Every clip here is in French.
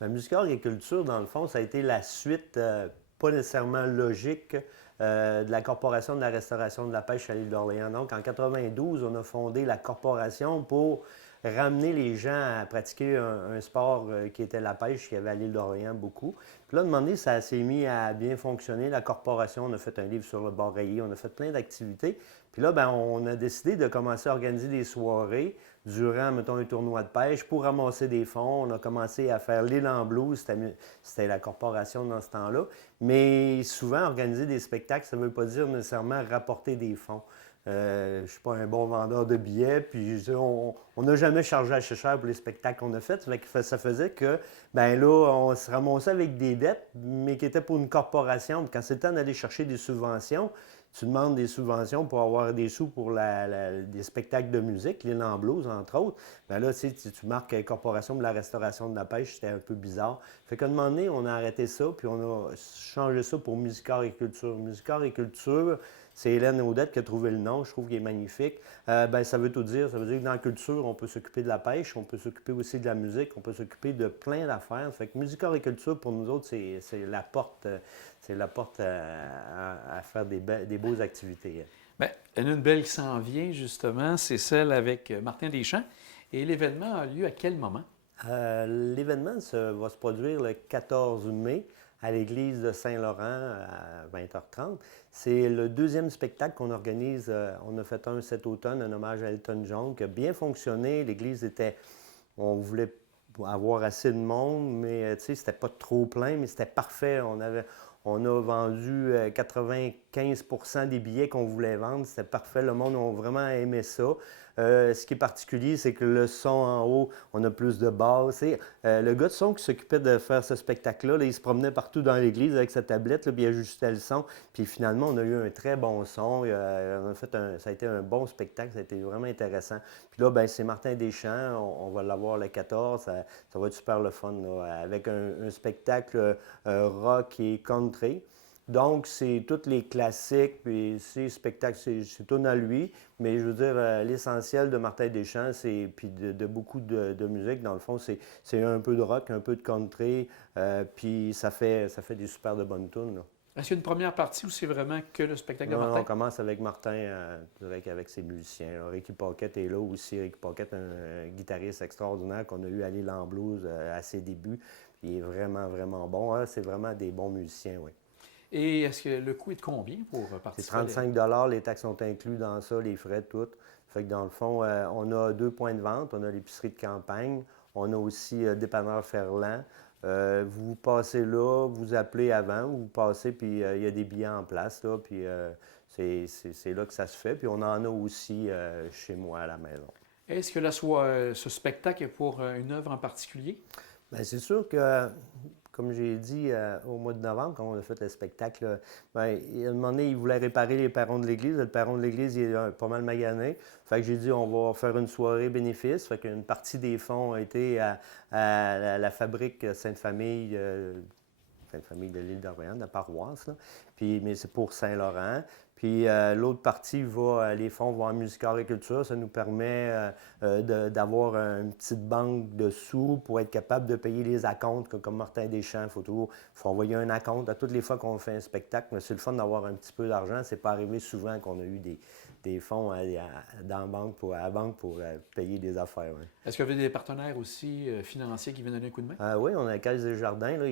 La musique-agriculture, dans le fond, ça a été la suite, pas nécessairement logique, de la Corporation de la restauration de la pêche à l'île d'Orléans. Donc, en 92, on a fondé la corporation pour ramener les gens à pratiquer un sport qui était la pêche, qu'il y avait à l'île d'Orléans beaucoup. Puis là, à un moment donné, ça s'est mis à bien fonctionner. La corporation, on a fait un livre sur le bar rayé, on a fait plein d'activités. Puis là, ben, on a décidé de commencer à organiser des soirées durant, mettons, un tournoi de pêche pour ramasser des fonds. On a commencé à faire l'île en blues, c'était la corporation dans ce temps-là. Mais souvent, organiser des spectacles, ça ne veut pas dire nécessairement rapporter des fonds. Je ne suis pas un bon vendeur de billets, puis on n'a jamais chargé assez cher pour les spectacles qu'on a faits. Ça faisait que, ben là, on se ramassait avec des dettes, mais qui étaient pour une corporation. Puis quand c'est le temps d'aller chercher des subventions, tu demandes des subventions pour avoir des sous pour des spectacles de musique, l'île en blues, entre autres. Ben là, tu marques Corporation de la restauration de la pêche, c'était un peu bizarre. Fait qu'à un moment donné, on a arrêté ça, puis on a changé ça pour Musicart et Culture. Musicart et Culture, c'est Hélène Audette qui a trouvé le nom, je trouve qu'il est magnifique. Ben, ça veut tout dire. Ça veut dire que dans la culture, on peut s'occuper de la pêche, on peut s'occuper aussi de la musique, on peut s'occuper de plein d'affaires. Fait que Musicart et Culture, pour nous autres, c'est la porte à faire des beaux activités. Bien, il y en a une belle qui s'en vient, justement, c'est celle avec Martin Deschamps. Et l'événement a lieu à quel moment? L'événement va se produire le 14 mai à l'église de Saint-Laurent à 20h30. C'est le deuxième spectacle qu'on organise. On a fait un cet automne, un hommage à Elton John, qui a bien fonctionné. L'église était... On voulait avoir assez de monde, mais tu sais, c'était pas trop plein, mais c'était parfait. On a vendu 95% des billets qu'on voulait vendre. C'était parfait. Le monde a vraiment aimé ça. Ce qui est particulier, c'est que le son en haut, on a plus de basses. Le gars de son qui s'occupait de faire ce spectacle-là, là, il se promenait partout dans l'église avec sa tablette, là, puis il ajustait le son. Puis finalement, on a eu un très bon son. Ça a été un bon spectacle. Ça a été vraiment intéressant. Puis là, ben, c'est Martin Deschamps. On va l'avoir le 14. Ça va être super le fun, là, avec un spectacle rock et country. Donc, c'est tous les classiques, puis c'est spectacle, c'est tout à lui. Mais je veux dire, l'essentiel de Martin Deschamps, puis de beaucoup de musique, dans le fond, c'est un peu de rock, un peu de country, puis ça fait des super de bonnes tunes, là. Est-ce qu'il y a une première partie ou c'est vraiment que le spectacle de Non, Martin? on commence avec Martin, avec ses musiciens, là. Ricky Pocket est là aussi. Ricky Pocket, un guitariste extraordinaire qu'on a eu à l'île en blues à ses débuts. Il est vraiment, vraiment bon, hein. C'est vraiment des bons musiciens, oui. Et est-ce que le coût est de combien pour C'est participer? 35 les taxes sont inclus dans ça, les frais, tout. Fait que dans le fond, on a 2 points de vente. On a l'épicerie de campagne. On a aussi dépanneur Ferland. Vous passez là, vous appelez avant, vous passez, puis il y a des billets en place, là, puis c'est là que ça se fait. Puis on en a aussi chez moi à la maison. Est-ce que ce spectacle est pour une œuvre en particulier? Bien, c'est sûr que, comme j'ai dit au mois de novembre, quand on a fait le spectacle, là, bien, à un moment donné, ils voulaient réparer les perrons de l'église. Le perron de l'église, il est pas mal magané. Fait que j'ai dit, on va faire une soirée bénéfice. Fait qu'une partie des fonds a été à la fabrique Sainte-Famille. Sainte-Famille de l'île d'Orléans, de la paroisse, là. Puis, mais c'est pour Saint-Laurent. Puis l'autre partie les fonds vont en musique-art et culture. Ça nous permet d'avoir une petite banque de sous pour être capable de payer les acomptes, comme Martin Deschamps. Il faut envoyer un acompte à toutes les fois qu'on fait un spectacle. Mais c'est le fun d'avoir un petit peu d'argent. C'est pas arrivé souvent qu'on a eu des fonds dans à la banque pour payer des affaires. Ouais. Est-ce qu'il y avait des partenaires aussi financiers qui viennent donner un coup de main? Oui, on a la Caisse des Jardins. Là,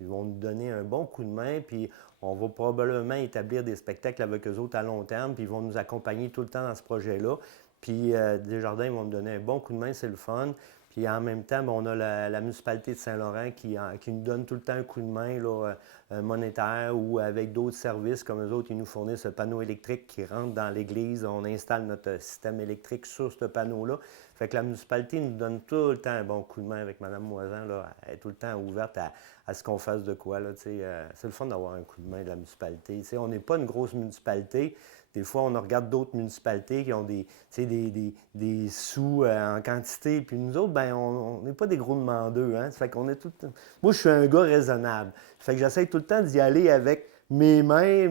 ils vont nous donner un bon coup de main, puis on va probablement établir des spectacles avec eux autres à long terme, puis ils vont nous accompagner tout le temps dans ce projet-là. Puis Desjardins, ils vont me donner un bon coup de main, c'est le fun. Puis en même temps, ben, on a la municipalité de Saint-Laurent qui nous donne tout le temps un coup de main là, monétaire ou avec d'autres services comme eux autres, ils nous fournissent un panneau électrique qui rentre dans l'église. On installe notre système électrique sur ce panneau-là. Fait que la municipalité nous donne tout le temps un bon coup de main avec Mme Moisan. Là. Elle est tout le temps ouverte à ce qu'on fasse de quoi. Là, c'est le fun d'avoir un coup de main de la municipalité. T'sais, on n'est pas une grosse municipalité. Des fois, on regarde d'autres municipalités qui ont des sous en quantité. Puis nous autres, ben, on n'est pas des gros demandeurs. Hein? Ça fait qu'on est tout... Moi, je suis un gars raisonnable. Ça fait que j'essaie tout le temps d'y aller avec mes mains,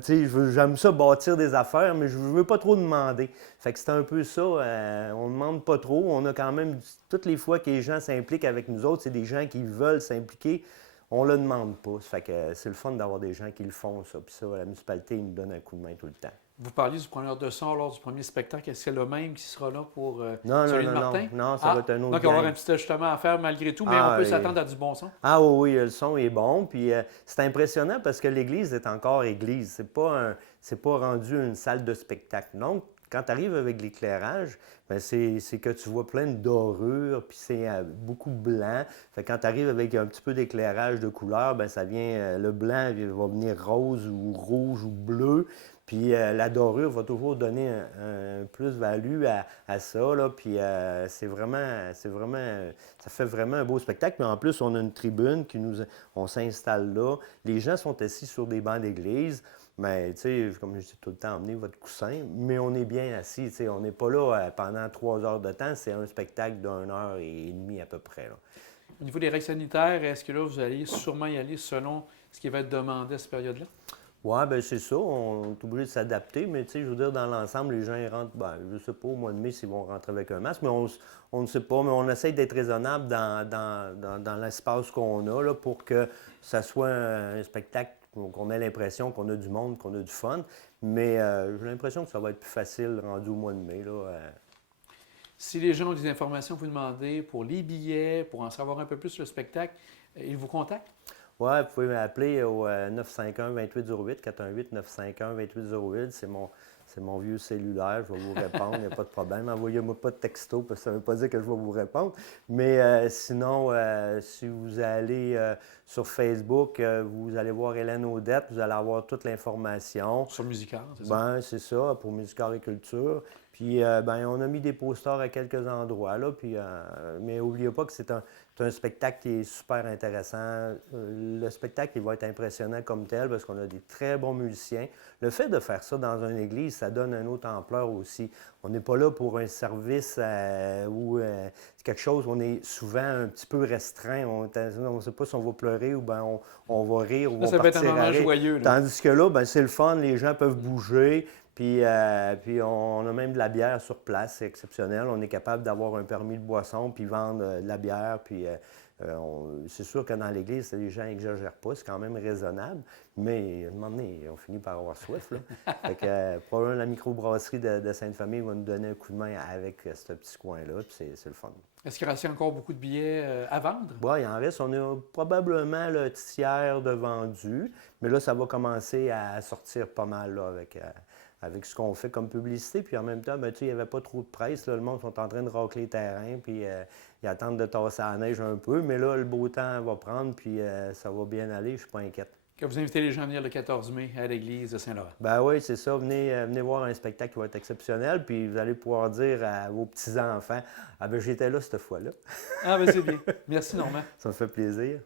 tu sais, j'aime ça bâtir des affaires, mais je ne veux pas trop demander. Fait que c'est un peu ça, on ne demande pas trop. On a quand même, toutes les fois que les gens s'impliquent avec nous autres, c'est des gens qui veulent s'impliquer, on ne le demande pas. Ça fait que c'est le fun d'avoir des gens qui le font, ça. Puis ça, la municipalité, ils nous donne un coup de main tout le temps. Vous parliez du preneur de son lors du premier spectacle. Est-ce que c'est le même qui sera là pour Non, celui non, de non, Martin? non, ça va être un autre Donc, il va y avoir gang. un petit ajustement à faire malgré tout, mais on Ah, peut s'attendre à du bon son. Ah oui, oui, le son est bon. Puis c'est impressionnant parce que l'église est encore église. C'est pas rendu une salle de spectacle. Donc, quand tu arrives avec l'éclairage, ben c'est que tu vois plein de dorures, puis c'est beaucoup blanc. Fait que quand tu arrives avec un petit peu d'éclairage de couleur, ben ça vient, le blanc va venir rose ou rouge ou bleu. Puis la dorure va toujours donner un plus-value à ça, là. Puis ça fait vraiment un beau spectacle. Mais en plus, on a une tribune on s'installe là. Les gens sont assis sur des bancs d'église. Mais, tu sais, comme je dis tout le temps, emmenez votre coussin, mais on est bien assis, tu sais, on n'est pas là pendant 3 heures de temps, c'est un spectacle d'1 heure et demie à peu près, là. Au niveau des règles sanitaires, est-ce que là, vous allez sûrement y aller selon ce qui va être demandé à cette période-là? Oui, bien c'est ça, on est obligé de s'adapter, mais tu sais, je veux dire, dans l'ensemble, les gens ils rentrent, ben, je ne sais pas au mois de mai s'ils vont rentrer avec un masque, mais on ne sait pas, mais on essaie d'être raisonnable dans l'espace qu'on a, là, pour que ça soit un spectacle, qu'on ait l'impression qu'on a du monde, qu'on a du fun, mais j'ai l'impression que ça va être plus facile rendu au mois de mai, là. Si les gens ont des informations, vous demandez pour les billets, pour en savoir un peu plus sur le spectacle, ils vous contactent? Oui, vous pouvez m'appeler au 951-2808, 418-951-2808. C'est mon vieux cellulaire, je vais vous répondre, il n'y a pas de problème. Envoyez-moi pas de texto, parce que ça ne veut pas dire que je vais vous répondre. Mais sinon, si vous allez sur Facebook, vous allez voir Hélène Audette, vous allez avoir toute l'information. Sur Musical, c'est ça? Ben, c'est ça, pour Musical et Culture. Puis, ben, on a mis des posters à quelques endroits, là. Puis, mais n'oubliez pas que c'est un spectacle qui est super intéressant. Le spectacle, il va être impressionnant comme tel parce qu'on a des très bons musiciens. Le fait de faire ça dans une église, ça donne une autre ampleur aussi. On n'est pas là pour un service ou quelque chose où on est souvent un petit peu restreint. On ne sait pas si on va pleurer ou bien on va rire ou Là, on ça va va être un partir à moment rire. joyeux, là. Tandis que là, ben, c'est le fun, les gens peuvent bouger. Puis on a même de la bière sur place, c'est exceptionnel. On est capable d'avoir un permis de boisson, puis vendre de la bière. Puis c'est sûr que dans l'église, les gens n'exagèrent pas, c'est quand même raisonnable. Mais à un moment donné, on finit par avoir soif, là. Fait que probablement la microbrasserie de Sainte-Famille va nous donner un coup de main avec ce petit coin-là, puis c'est le fun. Est-ce qu'il reste encore beaucoup de billets à vendre? Oui, il en reste. On a probablement le tiers de vendus, mais là, ça va commencer à sortir pas mal là, avec ce qu'on fait comme publicité. Puis en même temps, ben, il n'y avait pas trop de presse. Là, le monde sont en train de racler le terrain, puis ils attendent de tasser la neige un peu. Mais là, le beau temps va prendre, puis ça va bien aller. Je ne suis pas inquiète. Que vous invitez les gens à venir le 14 mai à l'église de Saint-Laurent. Ben oui, c'est ça. Venez voir un spectacle qui va être exceptionnel, puis vous allez pouvoir dire à vos petits-enfants « Ah ben j'étais là cette fois-là. » Ah ben c'est bien. Merci Normand. Ça me fait plaisir.